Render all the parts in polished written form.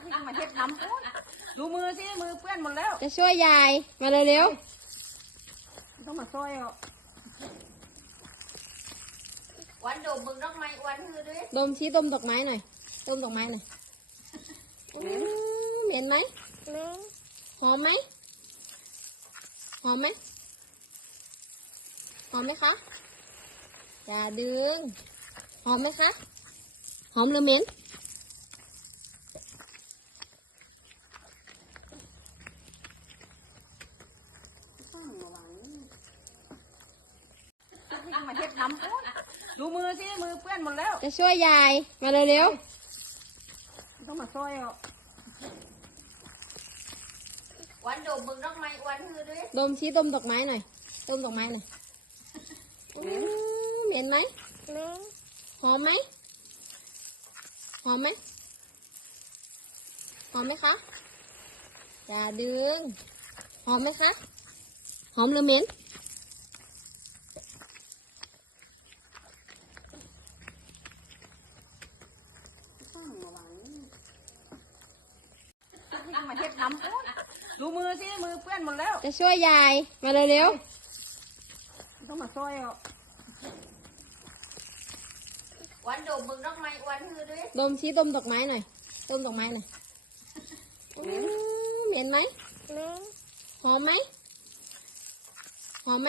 นั่งมาเช็ดน้ำอุ๊ยดูมือสิมือเปื้อนหมดแล้วจะช่วยยายมาเร็วต้องมาช่วยอ่ะวันดมมึงต้องไม่วันคือด้วยๆดมชี้ดมดอกไม้หน่อยดมดอกไม้หน่อยเหม็นไหมหอมไหมหอมไหมหอมไหมคะอย่าดึงหอมไหมคะหอมหรือเหม็นนั่งมาเช็ดน้ำอุ๊ยดูมือสิมือเปื้อนหมดแล้วจะช่วยยายมาเร็วต้องมาช่วยอ่ะวันดมมึงต้องไม่วันคือด้วยๆดมชี้ดมดอกไม้หน่อยดมดอกไม้หน่อยเหม็นไหมหอมไหมหอมไหมหอมไหมคะอย่าดึงหอมไหมคะหอมหรือเหม็นนั่งมาเช็ดน้ำอุ๊ยดูมือสิมือเปื้อนหมดแล้วจะช่วยยายมาเร็วต้องมาช่วยอ่ะวันดมมึงต้องไม่วันคือด้วยๆดมชี้ดมดอกไม้หน่อยดมดอกไม้หน่อยเหม็นไหมหอมไหมหอมไหม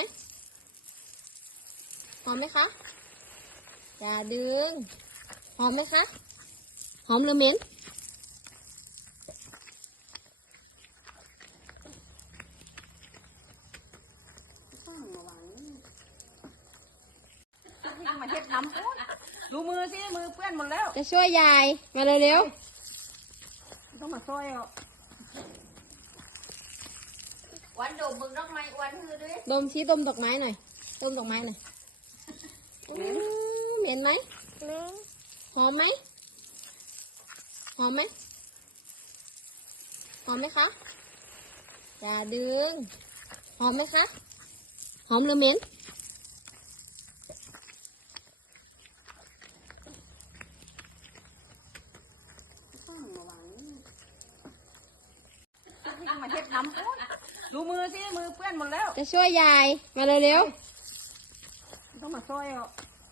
หอมไหมคะอย่าดึงหอมไหมคะหอมหรือเหม็นนั่งมาเช็ดน้ำอุ๊ยดูมือสิมือเปื้อนหมดแล้วจะช่วยยายมาเร็วต้องมาช่วยอ่ะวันดมมึงต้องไม่วันคือด้วยๆดมชี้ดมดอกไม้หน่อยดมดอกไม้หน่อยเหม็นไหมหอมไหมหอมไหมหอมไหมคะอย่าดึงหอมไหมคะหอมหรือเหม็นนั่งมาเช็ดน้ำอุ๊ยดูมือสิมือเปื้อนหมดแล้วจะช่วยยายมาเร็วต้องมาช่วยอ่ะ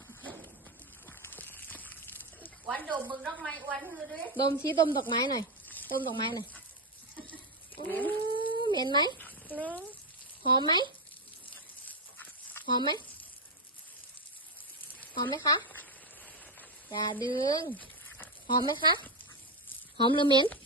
วันดมมึงต้องไม่วันคือด้วยๆดมชี้ดมดอกไม้หน่อยดมดอกไม้หน่อยเหม็นไหมหอมไหมหอมไหมหอมไหมคะอย่าดึงหอมไหมคะหอมหรือเหม็น